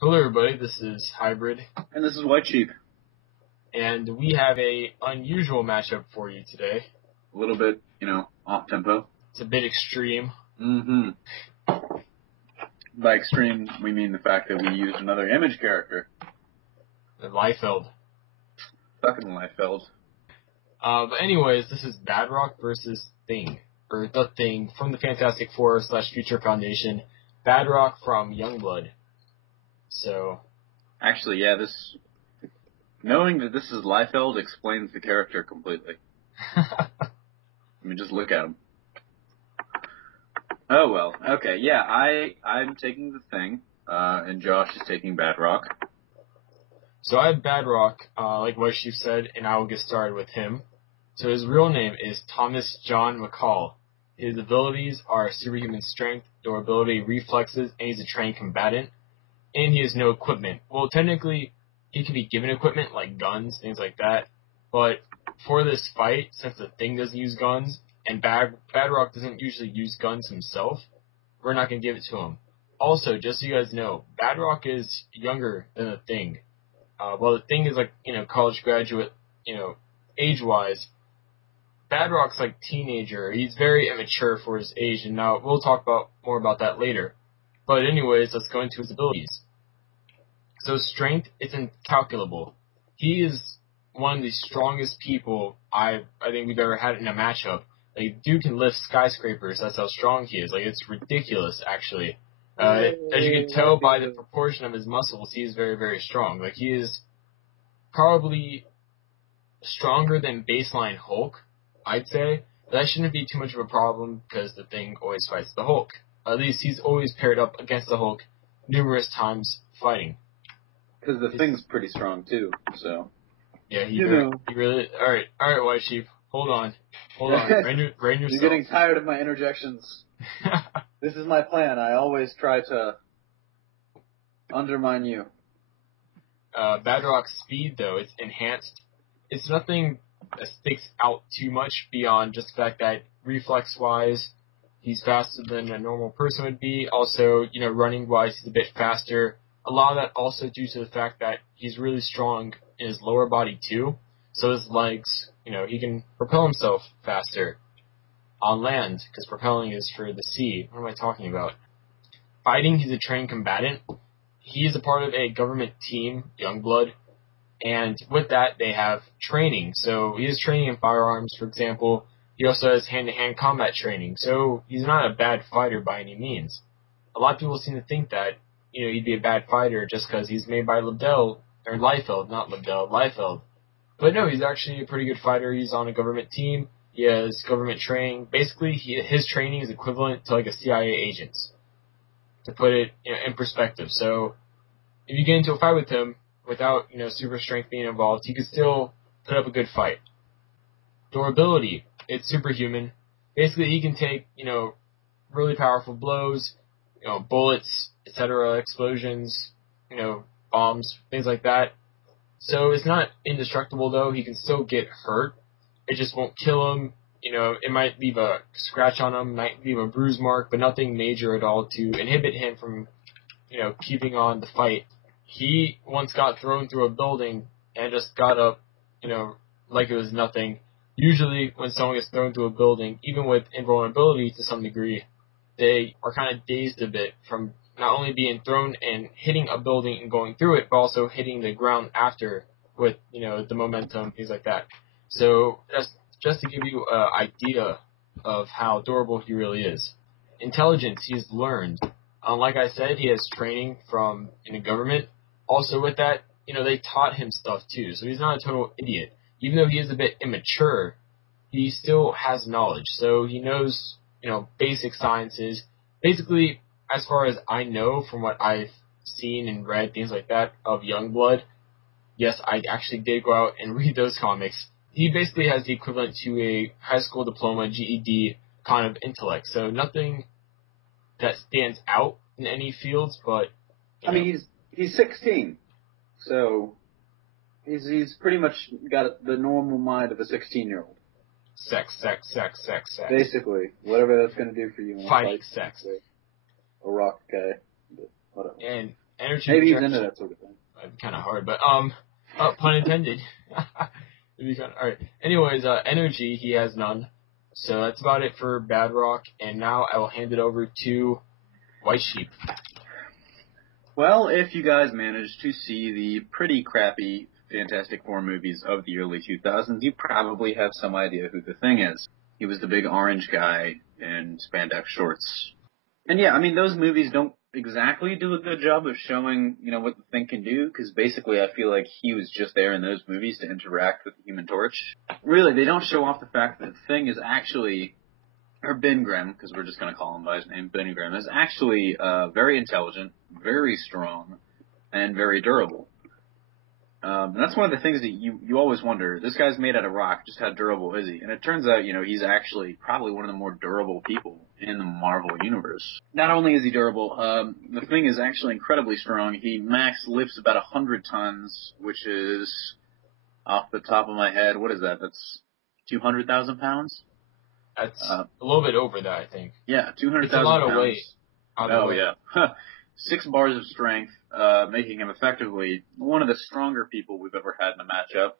Hello everybody, this is Hybrid. And this is White Sheep. And we have a unusual matchup for you today. A little bit, off tempo. It's a bit extreme. Mm-hmm. By extreme, we mean the fact that we used another image character. The Liefeld. Fucking Liefeld. But anyways, this is Badrock versus Thing. Or The Thing from the Fantastic Four / Future Foundation. Badrock from Youngblood. So... Actually, yeah, knowing that this is Liefeld explains the character completely. I mean, just look at him. Oh, well. Okay, yeah, I'm taking the Thing, and Josh is taking Badrock. So I have Badrock, like what she said, and I will get started with him. So his real name is Thomas John McCall. His abilities are superhuman strength, durability, reflexes, and he's a trained combatant. And he has no equipment. Well, technically, he can be given equipment, like guns, things like that. But for this fight, since the Thing doesn't use guns, and Badrock doesn't usually use guns himself, we're not going to give it to him. Also, just so you guys know, Badrock is younger than the Thing. Well, the Thing is like, college graduate, age-wise. Badrock's like teenager. He's very immature for his age, and now we'll talk more about that later. But anyways, let's go into his abilities. So strength is incalculable. He is one of the strongest people I think we've ever had in a matchup. Like, dude can lift skyscrapers. That's how strong he is. Like, it's ridiculous, actually. As you can tell by the proportion of his muscles, he is very, very strong. Like, he is probably stronger than baseline Hulk, I'd say. But that shouldn't be too much of a problem because the Thing always fights the Hulk. At least he's always paired up against the Hulk numerous times fighting. Because the Thing's pretty strong, too, so... Yeah, he really... Alright, White Sheep. Hold on. Rain yourself. You're getting tired of my interjections. This is my plan. I always try to undermine you. Badrock's speed, though, it's enhanced. It's nothing that sticks out too much beyond just the fact that reflex-wise, he's faster than a normal person would be. Also, running-wise, he's a bit faster. A lot of that also due to the fact that he's really strong in his lower body, too. So his legs, he can propel himself faster on land, because propelling is for the sea. What am I talking about? Fighting, he's a trained combatant. He is a part of a government team, Youngblood, and with that, they have training. So he has training in firearms, for example. He also has hand-to-hand combat training, so he's not a bad fighter by any means. A lot of people seem to think that, he'd be a bad fighter just because he's made by Liefeld. But no, he's actually a pretty good fighter. He's on a government team. He has government training. Basically, his training is equivalent to like a CIA agent's, to put it in perspective. So if you get into a fight with him without, super strength being involved, he could still put up a good fight. Durability, it's superhuman. Basically, he can take, really powerful blows, bullets, etc., explosions, bombs, things like that. So it's not indestructible, though. He can still get hurt. It just won't kill him. It might leave a scratch on him, might leave a bruise mark, but nothing major at all to inhibit him from, keeping on the fight. He once got thrown through a building and just got up, like it was nothing. Usually when someone gets thrown through a building, even with invulnerability to some degree, they are kind of dazed a bit from not only being thrown and hitting a building and going through it, but also hitting the ground after with, the momentum, things like that. So that's just to give you an idea of how durable he really is. Intelligence, he's learned. Like I said, he has training from in the government. Also with that, they taught him stuff too. So he's not a total idiot. Even though he is a bit immature, he still has knowledge. So he knows, basic sciences. Basically, as far as I know from what I've seen and read, things like that, of Youngblood, yes, I actually did go out and read those comics. He basically has the equivalent to a high school diploma, GED kind of intellect. So nothing that stands out in any fields, but... I mean, he's 16, so he's pretty much got the normal mind of a 16-year-old. Sex. Basically, whatever that's going to do for you. Fighting sex. A rock guy, but whatever. And energy Maybe he's projection. into that sort of thing. It'd be kind of hard, but pun intended. It'd be kind of, all right. Anyways, energy he has none. So that's about it for Badrock, and now I will hand it over to White Sheep. Well, if you guys managed to see the pretty crappy Fantastic Four movies of the early 2000s, you probably have some idea who the Thing is. He was the big orange guy in spandex shorts. And yeah, I mean, those movies don't exactly do a good job of showing, what the Thing can do, because basically I feel like he was just there in those movies to interact with the Human Torch. Really, they don't show off the fact that the Thing is actually, or Ben Grimm, because we're just going to call him by his name, Ben Grimm, is actually very intelligent, very strong, and very durable. And that's one of the things that you always wonder. This guy's made out of rock. Just how durable is he? And it turns out, he's actually probably one of the more durable people in the Marvel universe. Not only is he durable, the Thing is actually incredibly strong. He max lifts about 100 tons, which is, off the top of my head, what is that? That's 200,000 pounds? That's a little bit over that, I think. Yeah, 200,000 It's a lot pounds. of weight. Oh, yeah. 6 bars of strength, making him effectively one of the stronger people we've ever had in a matchup.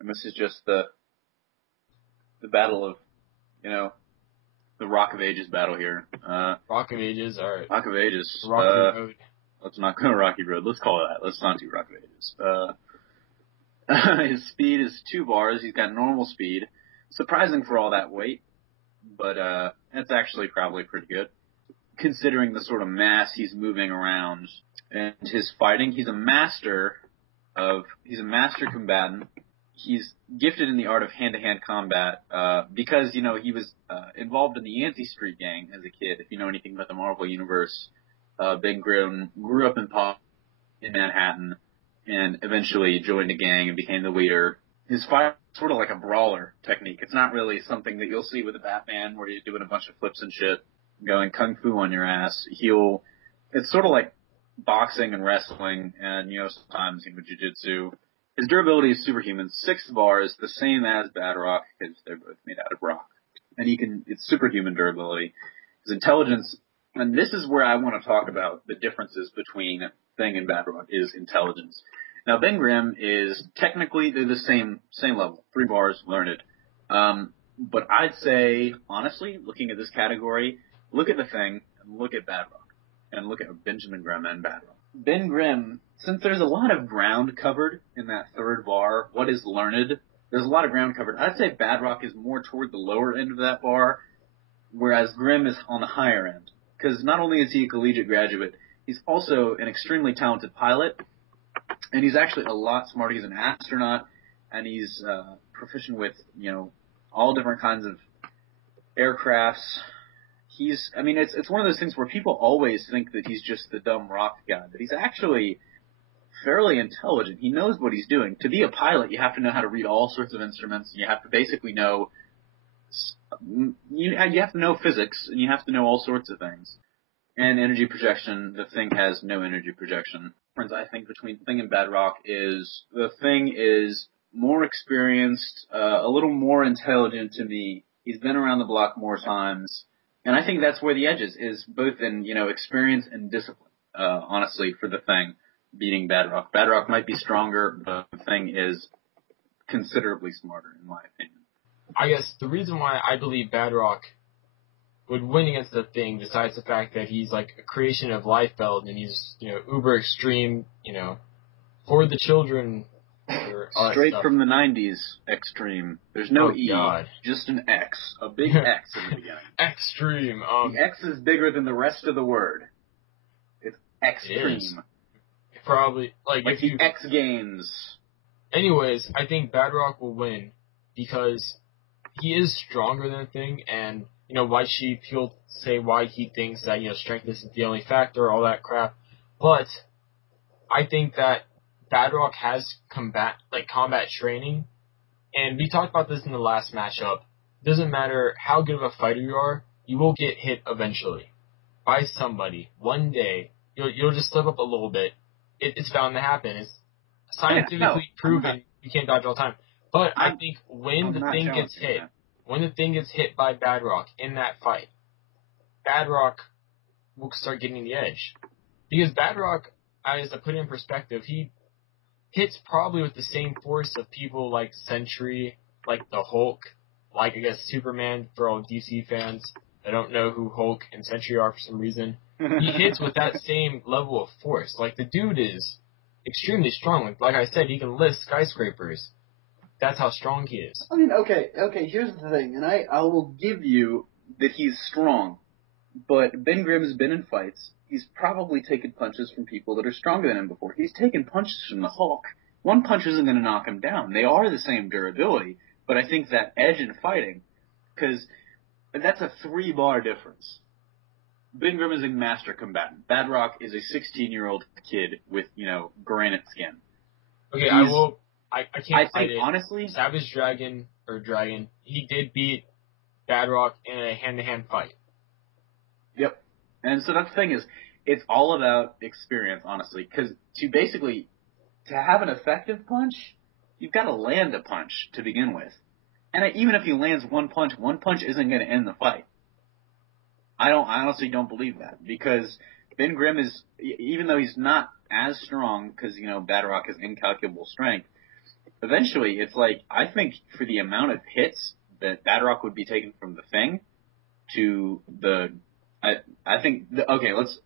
And this is just the battle of, the Rock of Ages battle here. Rock of Ages, alright. Rock of Ages. Rocky Road. Let's not go Rocky Road. Let's call it that. Let's not do Rock of Ages. His speed is 2 bars. He's got normal speed. Surprising for all that weight, but it's actually probably pretty good, considering the sort of mass he's moving around and his fighting. He's a master combatant. He's gifted in the art of hand-to-hand combat because, he was involved in the Anti-Street Gang as a kid. If you know anything about the Marvel Universe, Ben Grimm grew up in Manhattan and eventually joined a gang and became the leader. His fight is sort of like a brawler technique. It's not really something that you'll see with a Batman where he's doing a bunch of flips and shit, going kung fu on your ass. It's sort of like boxing and wrestling and, sometimes, jiu-jitsu. His durability is superhuman. 6 bars, the same as Badrock, because they're both made out of rock. And it's superhuman durability. His intelligence, and this is where I want to talk about the differences between Thing and Badrock, is intelligence. Now, Ben Grimm is technically, they're the same level. 3 bars, learned. But I'd say, honestly, looking at this category, look at the Thing, and look at Badrock, and look at Benjamin Grimm and Badrock. Ben Grimm, since there's a lot of ground covered in that 3rd bar, what is learned? There's a lot of ground covered. I'd say Badrock is more toward the lower end of that bar, whereas Grimm is on the higher end. Because not only is he a collegiate graduate, he's also an extremely talented pilot, and he's actually a lot smarter. He's an astronaut, and he's proficient with, all different kinds of aircrafts. It's one of those things where people always think that he's just the dumb rock guy, but he's actually fairly intelligent. He knows what he's doing. To be a pilot, you have to know how to read all sorts of instruments, and you have to basically know, you have to know physics, and you have to know all sorts of things. And energy projection, the Thing has no energy projection. The difference, I think, between Thing and Badrock is the Thing is more experienced, a little more intelligent to me. He's been around the block more times. And I think that's where the edge is both in, experience and discipline, honestly, for the Thing beating Badrock. Badrock might be stronger, but the Thing is considerably smarter, in my opinion. I guess the reason why I believe Badrock would win against the Thing, besides the fact that he's like a creation of Liefeld and he's, uber extreme, for the children. Straight from the 90s, extreme. There's no E, God. Just an X. A big X in the beginning. Extreme. The X is bigger than the rest of the word. It's extreme. It is. Probably, like the X Games. Anyways, I think Badrock will win because he is stronger than the Thing, and, White Sheep, he'll say why he thinks that, strength isn't the only factor, all that crap. But I think that Badrock has combat training, and we talked about this in the last matchup. Doesn't matter how good of a fighter you are, you will get hit eventually by somebody. One day, you'll just slip up a little bit. It's bound to happen. It's scientifically proven. You can't dodge all the time. But I think when the Thing gets hit by Badrock in that fight, Badrock will start getting the edge, because Badrock as to put it in perspective, he hits probably with the same force of people like Sentry, like the Hulk, like I guess Superman for all DC fans that don't know who Hulk and Sentry are for some reason. He hits with that same level of force. Like, the dude is extremely strong. Like I said, he can lift skyscrapers. That's how strong he is. I mean, okay, here's the thing, and I will give you that he's strong, but Ben Grimm's been in fights. He's probably taken punches from people that are stronger than him before. He's taken punches from the Hulk. One punch isn't going to knock him down. They are the same durability, but I think that edge in fighting, because that's a 3-bar difference. Ben Grimm is a master combatant. Badrock is a 16-year-old kid with, granite skin. Okay, I can't fight it. Honestly, Savage Dragon, he did beat Badrock in a hand-to-hand fight. Yep. And so that's the thing is, it's all about experience, honestly, because to have an effective punch, you've got to land a punch to begin with. And even if he lands one punch isn't going to end the fight. I honestly don't believe that, because Ben Grimm is, even though he's not as strong, because, Badrock has incalculable strength, eventually it's like, I think for the amount of hits that Badrock would be taking from the Thing to I think,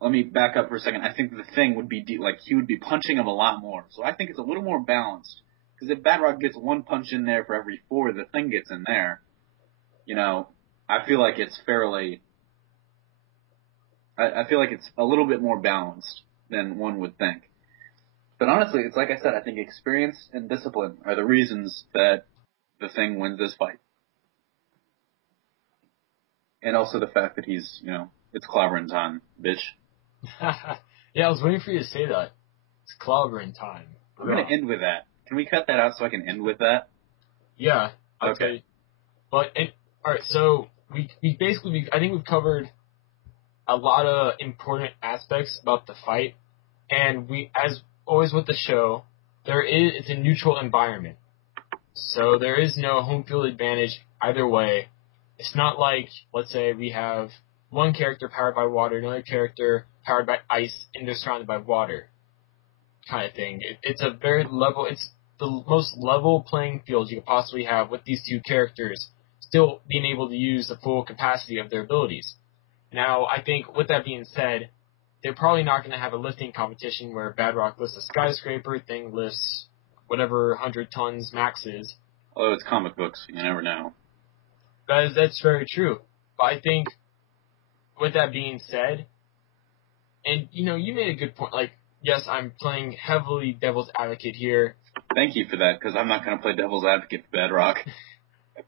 let me back up for a second. I think the Thing would be, he would be punching him a lot more. So I think it's a little more balanced, because if Badrock gets one punch in there for every 4 the Thing gets in there, I feel like it's fairly, I feel like it's a little bit more balanced than one would think. But honestly, it's like I said, I think experience and discipline are the reasons that the Thing wins this fight. And also the fact that he's, it's clobbering time, bitch. Yeah, I was waiting for you to say that. It's clobbering time. I'm going to end with that. Can we cut that out so I can end with that? Yeah. Okay. Alright, so we basically, I think we've covered a lot of important aspects about the fight, and we, as always with the show, it's a neutral environment. So there is no home field advantage either way. It's not like, let's say we have one character powered by water, another character powered by ice, and they're surrounded by water kind of thing. It's a very level, it's the most level playing field you could possibly have with these two characters still being able to use the full capacity of their abilities. Now, I think with that being said, they're probably not going to have a lifting competition where Badrock lifts a skyscraper, Thing lifts whatever 100 tons max is. Although it's comic books, you never know. That's very true. But I think, with that being said, and, you made a good point. Like, yes, I'm playing heavily devil's advocate here. Thank you for that, because I'm not going to play devil's advocate for Badrock.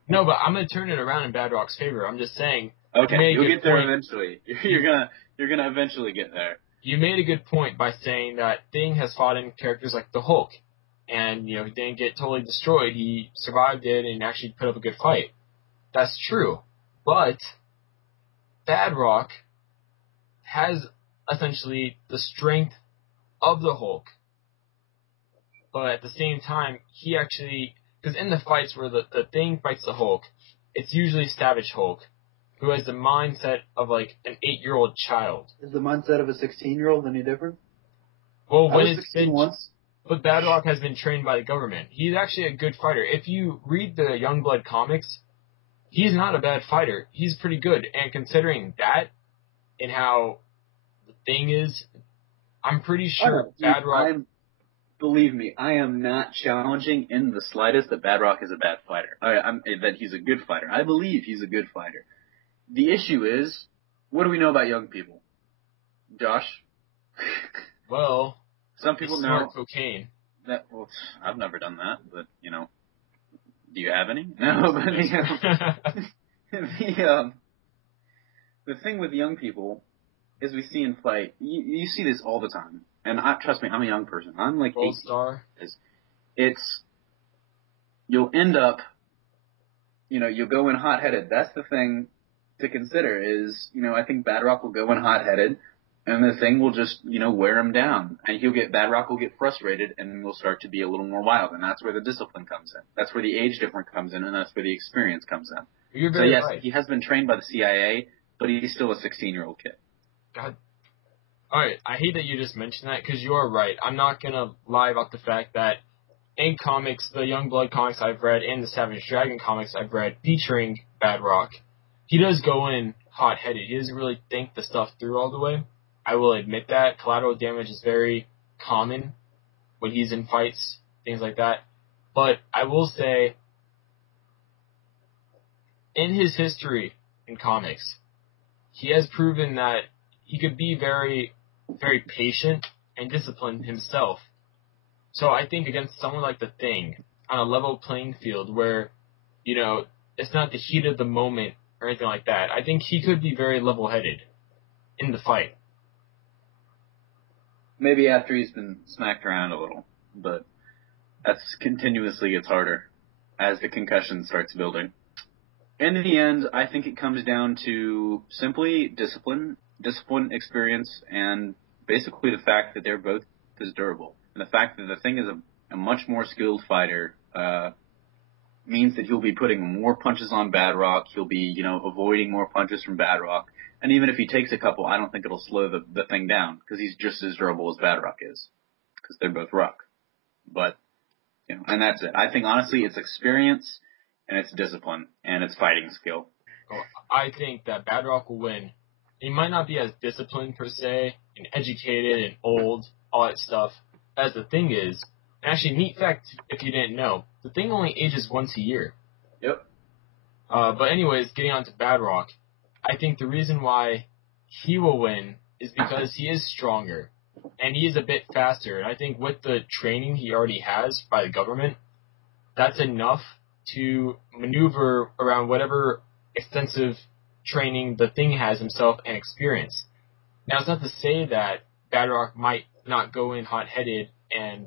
No, but I'm going to turn it around in Badrock's favor. I'm just saying. Okay, you'll get there eventually. You're gonna eventually get there. You made a good point by saying that Thing has fought in characters like the Hulk, and, he didn't get totally destroyed. He survived it and actually put up a good fight. That's true. But Badrock has essentially the strength of the Hulk. But at the same time, he actually, because in the fights where the Thing fights the Hulk, it's usually Savage Hulk, who has the mindset of like an 8-year-old child. Is the mindset of a 16-year-old any different? Well, I was 16 once. But Badrock has been trained by the government. He's actually a good fighter. If you read the Youngblood comics, he's not a bad fighter. He's pretty good. And considering that and how the Thing is, I'm pretty sure Badrock... Believe me, I am not challenging in the slightest that Badrock is a bad fighter. That he's a good fighter. I believe he's a good fighter. The issue is, what do we know about young people? Josh? Well, some people know. Snort cocaine. Well, I've never done that, but, do you have any? No, but the thing with young people is we see in fight, you see this all the time. And trust me, I'm a young person. I'm like Gold Star. You'll end up, you'll go in hot-headed. That's the thing to consider is, I think Badrock will go in hot-headed, and the Thing will just, wear him down. And Badrock will get frustrated, and will start to be a little more wild. And that's where the discipline comes in. That's where the age difference comes in, and that's where the experience comes in. You're very right. Right. He has been trained by the CIA, but he's still a 16-year-old kid. God. Alright, I hate that you just mentioned that, because you are right. I'm not gonna lie about the fact that in comics, the Youngblood comics I've read, and the Savage Dragon comics I've read featuring Badrock, he does go in hot-headed. He doesn't really think the stuff through all the way. I will admit that. Collateral damage is very common when he's in fights, things like that. But I will say, in his history in comics, he has proven that he could be very, very patient and disciplined himself. So I think against someone like the Thing, on a level playing field where, it's not the heat of the moment or anything like that, I think he could be very level-headed in the fight. Maybe after he's been smacked around a little, but that's continuously gets harder as the concussion starts building. In the end, I think it comes down to simply discipline, experience, and basically the fact that they're both as durable. And the fact that the Thing is a much more skilled fighter means that he'll be putting more punches on Badrock. He'll be, avoiding more punches from Badrock. And even if he takes a couple, I don't think it'll slow the Thing down, because he's just as durable as Badrock is, because they're both rock. But, and that's it. I think, honestly, it's experience, and it's discipline, and it's fighting skill. Well, I think that Badrock will win. He might not be as disciplined, per se, and educated and old, all that stuff, as the Thing is. And actually, neat fact, if you didn't know, the Thing only ages once a year. Yep. But anyways, getting on to Badrock, I think the reason why he will win is because he is stronger, and he is a bit faster. And I think with the training he already has by the government, that's enough to maneuver around whatever extensive training the Thing has himself and experience. Now, it's not to say that Badrock might not go in hot-headed and,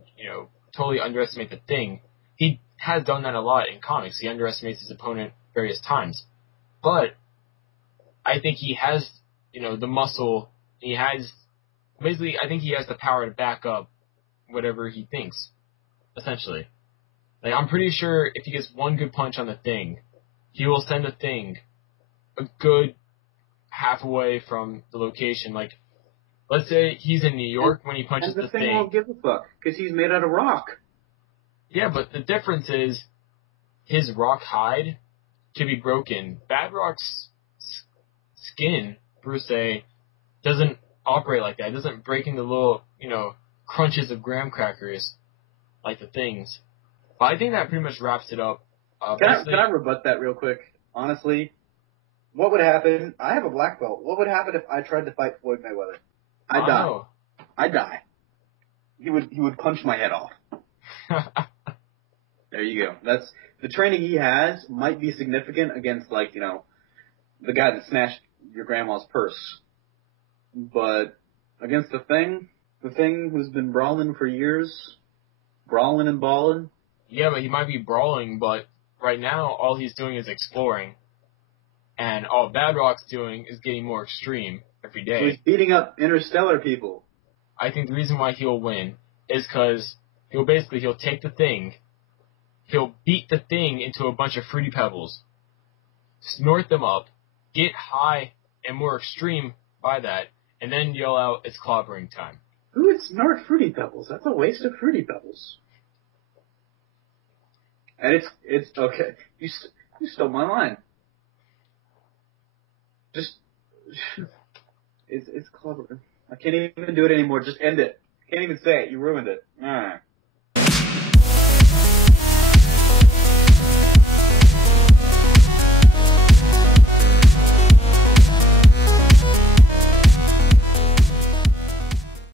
totally underestimate the Thing. He has done that a lot in comics. He underestimates his opponent various times. But I think he has, the muscle. He has, basically, I think he has the power to back up whatever he thinks, essentially. Like, I'm pretty sure if he gets one good punch on the Thing, he will send the Thing a good half away from the location. Like, let's say he's in New York when he punches the the Thing Thing. Won't give a fuck, because he's made out of rock. Yeah, but the difference is his rock hide can be broken. Badrock's skin, per se, doesn't operate like that. It doesn't break into little, crunches of graham crackers like the Thing's. But I think that pretty much wraps it up. Can I rebut that real quick? Honestly, what would happen? I have a black belt. What would happen if I tried to fight Floyd Mayweather? I'd die. He would punch my head off. There you go. That's the training he has might be significant against, like, the guy that smashed your grandma's purse. But against the Thing who's been brawling for years, brawling and balling. Yeah, but he might be brawling, but right now all he's doing is exploring. And all Badrock's doing is getting more extreme every day. So he's beating up interstellar people. I think the reason why he'll win is because he'll take the Thing, he'll beat the Thing into a bunch of Fruity Pebbles, snort them up, get high and more extreme by that, and then yell out, "It's clobbering time." Who would snort Fruity Pebbles? That's a waste of Fruity Pebbles. And it's okay. You stole my line. It's clever. I can't even do it anymore. Just end it. Can't even say it. You ruined it.